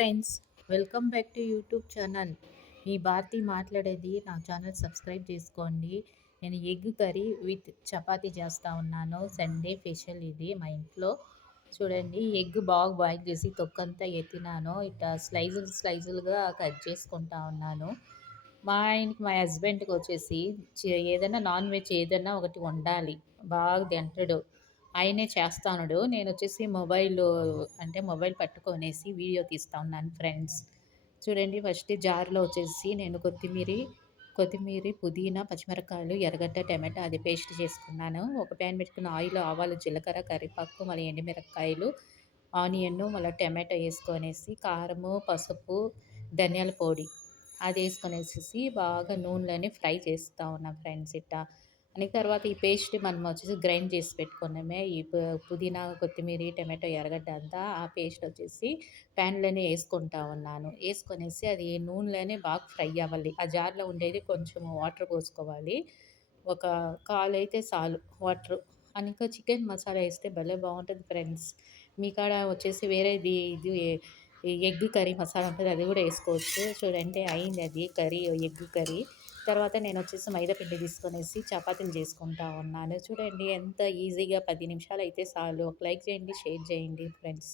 Friends, welcome back to YouTube channel. మీ భారతి మాట్లాడేది. నా ఛానల్ సబ్స్క్రైబ్ చేసుకోండి. నేను ఎగ్ కర్రీ విత్ చపాతీ చేస్తూ ఉన్నాను. సండే స్పెషల్ ఇది మా ఇంట్లో. చూడండి, ఎగ్ బాగా బాయిల్ చేసి తొక్కంతా ఎత్తినాను. ఇట్లా స్లైజులుగా కట్ చేసుకుంటా ఉన్నాను. మా హస్బెండ్కి వచ్చేసి ఏదైనా నాన్ వెజ్ ఏదైనా ఒకటి వండాలి, బాగా తింటాడు. ఆయనే చేస్తానుడు. నేనొచ్చేసి మొబైల్ పట్టుకొనేసి వీడియో తీస్తా ఉన్నాను ఫ్రెండ్స్. చూడండి, ఫస్ట్ జార్‌లో వచ్చేసి నేను కొత్తిమీరి, పుదీనా, పచ్చిమిరపకాయలు, ఎర్రగడ్డ, టమాటా అది పేస్ట్ చేసుకున్నాను. ఒక ప్యాన్ పెట్టుకుని ఆవాలు, జీలకర్ర, కరివేపాకు, మళ్ళీ ఎండుమిరపకాయలు, ఆనియన్ను, మళ్ళీ టమాటో ఏసుకొనేసి కారము, పసుపు, ధనియాల పొడి అదేసుకొనేసేసి బాగా నూనెలోనే ఫ్రై చేస్తా ఉన్నా ఫ్రెండ్స్ ఇట్టా. తర్వాత ఈ పేస్ట్ మనం వచ్చేసి గ్రైండ్ చేసి పెట్టుకున్నామే. ఈ పుదీనా, కొత్తిమీర, టమాటో, ఎర్రగడ్డ అంతా ఆ పేస్ట్ వచ్చేసి ప్యాన్‌లోనే ఏసుకుంటా ఉన్నాను. ఏసుకొనేసి అది నూనెలోనే బాగా ఫ్రై అవ్వాలి. ఆ జార్‌లో ఉండేది కొంచెం వాటర్ పోసుకోవాలి. ఒక కాలైతే చాలు వాటరు. చికెన్ మసాలా ఏస్తే భలే బావుంటది ఫ్రెండ్స్. మీ కాడ వచ్చేసి వేరేది ఈ ఎగ్ కర్రీ మసాలా ఉంటది, అది గూడా ఏసుకోవచ్చు. చూడండి, అయింది అది కర్రీ, ఎగ్ కర్రీ. తర్వాత నేనొచ్చేసి మైదా పిండి తీసుకొనేసి చపాతీలు చేసుకుంటా ఉన్నాను. చూడండి ఎంత ఈజీగా 10 నిమిషాలయితే చాలు. ఒక లైక్ చేయండి, షేర్ చేయండి ఫ్రెండ్స్.